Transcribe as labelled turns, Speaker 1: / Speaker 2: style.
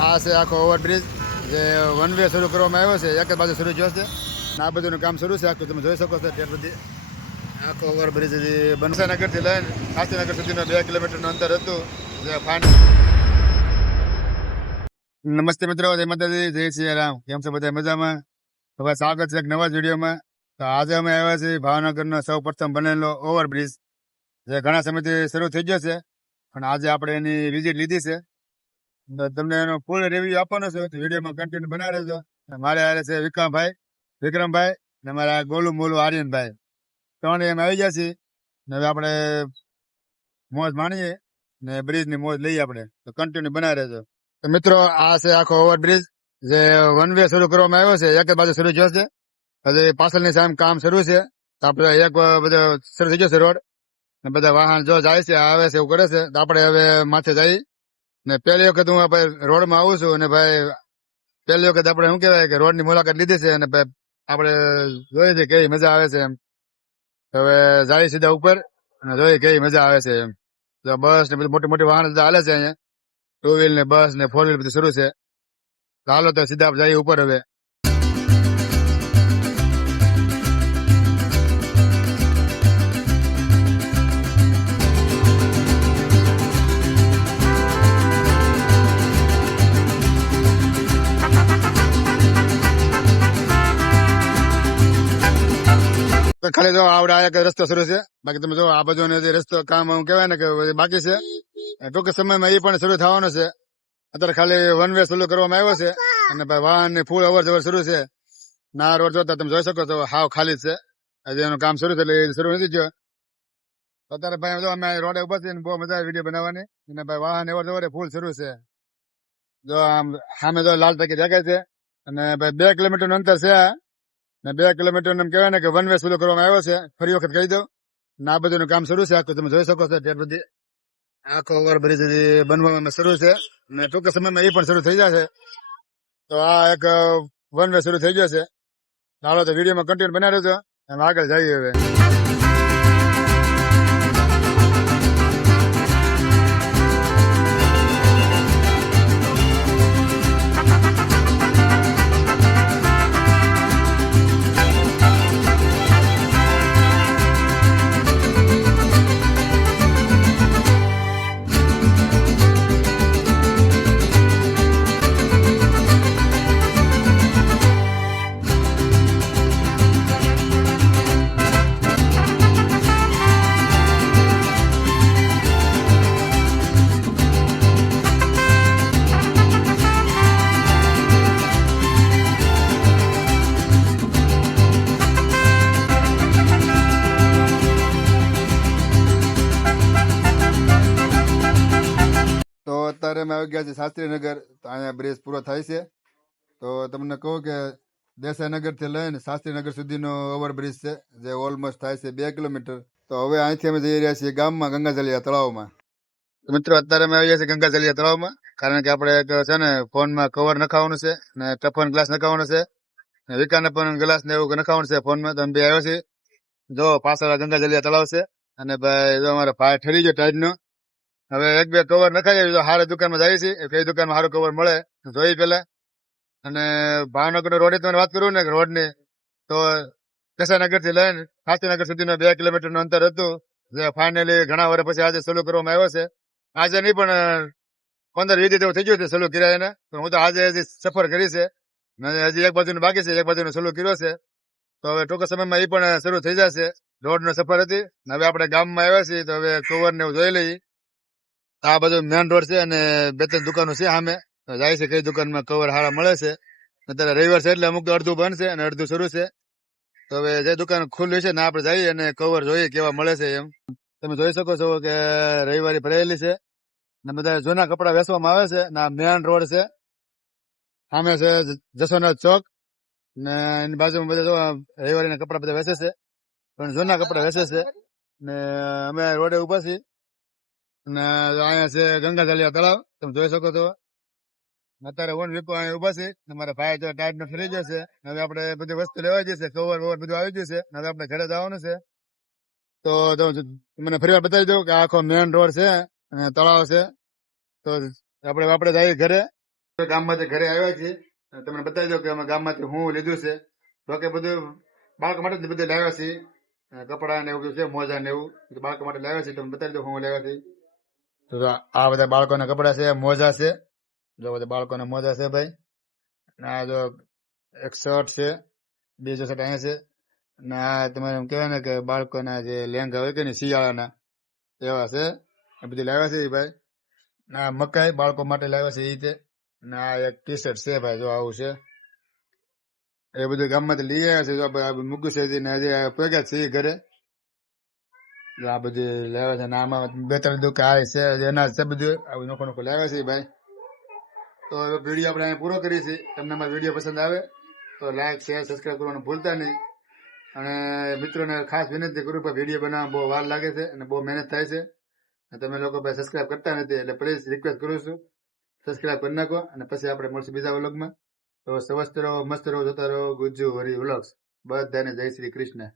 Speaker 1: આ છે આખો ઓવરબ્રિજ, જે વન વે શરૂ કરવામાં આવ્યો છે, એક જ બાજુ શરૂ થયો છે. અને આ બધુંનું કામ શરૂ છે, આખું તમે જોઈ શકો છો ત્યાર બધી આખો ઓવરબ્રિજ બનસાનગરથી લઈને કાશીનગર સુધીનું બે કિલોમીટરનું અંતર હતું, જે ફાંડ નમસ્તે મિત્રો, જય માતાજી, જય શ્રી રામ. કેમ છો બધા મજામાં? હવે સ્વાગત છે એક નવા વિડીયોમાં. તો આજે અમે આવ્યા છીએ ભાવનગરનો સૌ પ્રથમ બનેલો ઓવરબ્રિજ, જે ઘણા સમયથી શરૂ થઈ ગયો છે. પણ આજે આપણે એની વિઝિટ લીધી છે. તો તમને એનો ફૂલ રિવ્યુ આપવાનો છે. વિડીયોમાં કન્ટિન્યુ બનાવે રહેજો મારે હારે છે વિક્રમભાઈ. વિક્રમભાઈ અને મારા ગોલુ મોલુ આર્યનભાઈ. ત્રણ એમ આવી છીએ. ને હવે આપણે મોજ માણીએ ને બ્રિજની મોજ લઈએ આપણે. તો કન્ટિન્યુ બનાવી રહેજો તો મિત્રો, આ છે આખો ઓવરબ્રિજ જે વન વે શરૂ કરવામાં આવ્યો છે. એક બાજુ શરૂ થયો છે. હજી પાછળની સામે કામ શરૂ છે. તો આપણે એક બધો શરૂ થઈ ગયો છે રોડ. ને બધા વાહન જો જાય છે, આવે છે, એવું કરે છે. તો આપણે હવે માથે જઈ ને પહેલી વખત હું રોડ રોડમાં આવું છું અને ભાઈ, પહેલી વખત આપણે શું કહેવાય કે રોડની મુલાકાત લીધી છે અને ભાઈ આપણે જોઈએ છે કેવી મજા આવે છે એમ. હવે જાય સીધા ઉપર અને જોઈએ કેવી મજા આવે છે એમ. તો બસ ને બધું મોટી મોટી વાહન હાલે છે અહીંયા. ટુ વ્હીલ ને બસ ને ફોર વ્હીલ બધું શરૂ છે. હાલો તો સીધા જઈએ ઉપર હવે. ખાલી જો આવડે આ રસ્તો શરૂ છે? બાકી તમે જો આ બાજુ જે રસ્તો કામ કહેવાય ને કે બાકી છે. ટૂંક સમયમાં એ પણ શરૂ થવાનો છે. અત્યારે ખાલી વન વે શરૂ કરવામાં આવ્યો છે અને ભાઈ વાહનની ફૂલ અવર જવર શરૂ છે. ના રોડ જોતા તમે જોઈ શકો છો, હાવ ખાલી છે. હજી એનું કામ શરૂ છે એટલે શરૂ નથી થયો. અત્યારે ભાઈ જો અમે રોડે ઊભા છીએ બહુ મજા આવે વીડિયો બનાવવાની. અને ભાઈ વાહન અવર જવર ફૂલ શરૂ છે. જો આમ સામે જો લાલ ટકી દેખાય છે. અને ભાઈ બે કિલોમીટરનું અંતર છે. ને બે કિલોમીટર એમ કહેવાય ને કે વન વે શરૂ કરવામાં આવ્યો છે, ફરી વખત કહી દો ને આ બધું કામ શરૂ છે, આખું તમે જોઈ શકો છો ત્યાં બધી આખો ઓવરબ્રિજ બનવામાં શરૂ છે, ને ટૂંક સમયમાં એ પણ શરૂ થઈ જશે. તો આ એક વન વે શરૂ થઈ ગયો છે. ચાલો તો વિડીયોમાં કન્ટિન્યુ બનાવી રહેજો એમ આગળ જઈએ હવે. આવી ગયા છે શાસ્ત્રીનગર તો અહીંયા બ્રિજ પૂરો થાય છે. તો તમને કહું કે દેસાઈનગરથી લઈને શાસ્ત્રીનગર સુધીનો ઓવરબ્રિજ છે, જે ઓલમોસ્ટ થાય છે બે કિલોમીટર. તો હવે અહીંથી અમે જઈ રહ્યા છીએ ગામમાં, ગંગાજલિયા તળાવમાં. મિત્રો, અત્યારે અમે આવી ગયા છીએ ગંગાજલિયા તળાવમાં, કારણ કે આપણે એક છે ને, ફોનમાં કવર નખાવાનું છે ને ટફન ગ્લાસ નખાવાનો છે. ને વિકાને પણ ગ્લાસ ને એવું નખાવાનું છે ફોનમાં. તો અમે બે આવ્યો છીએ. જો પાછળ ગંગાજલિયા તળાવ છે. અને ભાઈ અમારો ભાઈ ઠરી ગયો ટાઈડનો હવે એક બે કવર નખાઈ તો સારી દુકાનમાં જાય છે કઈ દુકાનમાં સારું કવર મળે જોઈ પેલા અને ભાવનગર રોડ તમે વાત કરું ને રોડની? તો દશાનગરથી લઈને કાશીનગર સુધીનો બે કિલોમીટરનું અંતર હતું. જે ફાઇનલી ઘણા વર્ષ પછી આજે શરૂ કરવામાં આવ્યો છે. આજે નહીં, પણ પંદર, વીસ જેવું થઈ ગયું છે શરૂ કર્યા એને. પણ હું તો આજે હજી સફર કરી છે. અને હજી એક બાજુનું બાકી છે, એક બાજુનું શરૂ કર્યો છે. તો હવે ટૂંક સમયમાં એ પણ શરૂ થઈ જશે. રોડ નો સફર હતી. હવે આપણે ગામમાં આવ્યા છીએ, તો હવે કવર ને એવું જોઈ લઈએ. આ બધું મેન રોડ છે અને બે ત્રણ દુકાનો છે સામે. જાય છે કઈ દુકાનમાં કવર હારા મળે છે. અત્યારે રવિવાર છે એટલે અમુક તો અડધું છે અને અડધું શરૂ છે. તો હવે જે દુકાન ખુલ્લી છે ને આપણે જઈએ અને કવર જોઈએ કેવા મળે છે એમ. તમે જોઈ શકો છો કે રવિવારે ભરેલી છે. ને બધા જૂના કપડા વેચવામાં આવે છે ને આ મેન રોડ છે. સામે છે જસોનાથ ચોક. ને એની બાજુમાં બધા જો રવિવારીના કપડા બધા વેચે છે. પણ જૂના કપડા વેચે છે. ને અમે રોડે ઊભા છીએ. અને અહીંયા છે ગંગાજલિયા તળાવ. તમે જોઈ શકો છો. અત્યારે ઓન વીકો અહીં ઊભા છે. મારા ભાઈ જો ટાઈટ નો ફરી જશે હવે આપણે બધી વસ્તુ લેવા જશે કવર વવર બધું આવી જશે. હવે આપણે ઘરે જવાનું છે. તો મને ફરી વાર બતાવી દઉં કે આખો મેન રોડ છે અને તળાવ છે. તો આપણે આપણે જઈએ ઘરે. ગામમાંથી ઘરે આવ્યા છીએ. તમને બતાવી દો કે અમે ગામમાંથી હું લીધું છે. તો કે બધું બાળક માટે બધું લાવ્યા છીએ. કપડા ને એવું છે, મોજા ને એવું બાળક માટે લાવ્યા છીએ. તમને બતાવી દો હું લાવ્યા છીએ તો આ બધા બાળકોના કપડાં છે મોજા છે જો બધા બાળકોના મોજા છે ભાઈ. અને આ જો એક શર્ટ છે, બીજો શર્ટ અહીંયા છે. અને આ તમારે એમ કહેવાય ને કે બાળકોના જે લેંગા હોય કે ને શિયાળાના, એવા છે. એ બધી લાવ્યા છે એ ભાઈ. ના મકાઈ બાળકો માટે લાવ્યા છે એ રીતે ને આ એક ટી શર્ટ છે ભાઈ, જો આવું છે. એ બધું ગામમાંથી લઈ આવ્યા છે, જો મૂક્યું છે ને હજી ભેગા છે ઘરે. આ બધું લાવ્યા છે આમાં બે ત્રણ દુકાન છે એના છે બધું. આવું નોખો નોખો લાવે છે ભાઈ. તો હવે વીડિયો આપણે અહીંયા પૂરો કરીએ છીએ. તમને અમારો વીડિયો પસંદ આવે, તો લાઈક શેર સબસ્ક્રાઈબ કરવાનું ભૂલતા નહીં. અને મિત્રોને ખાસ વિનંતી કરું કે વીડિયો બનાવવા બહુ વાર લાગે છે અને બહુ મહેનત થાય છે. અને તમે લોકો ભાઈ સબસ્ક્રાઈબ કરતા નથી, એટલે પ્લીઝ રિક્વેસ્ટ કરું છું સબસ્ક્રાઈબ કરી નાખો અને પછી આપણે મળશું બીજા વ્લોગમાં તો સ્વસ્થ રહો, મસ્ત રહો, જોતા રહો, ગુજ્જુ હરી વ્લોગ્સ બધાને જય શ્રી કૃષ્ણ.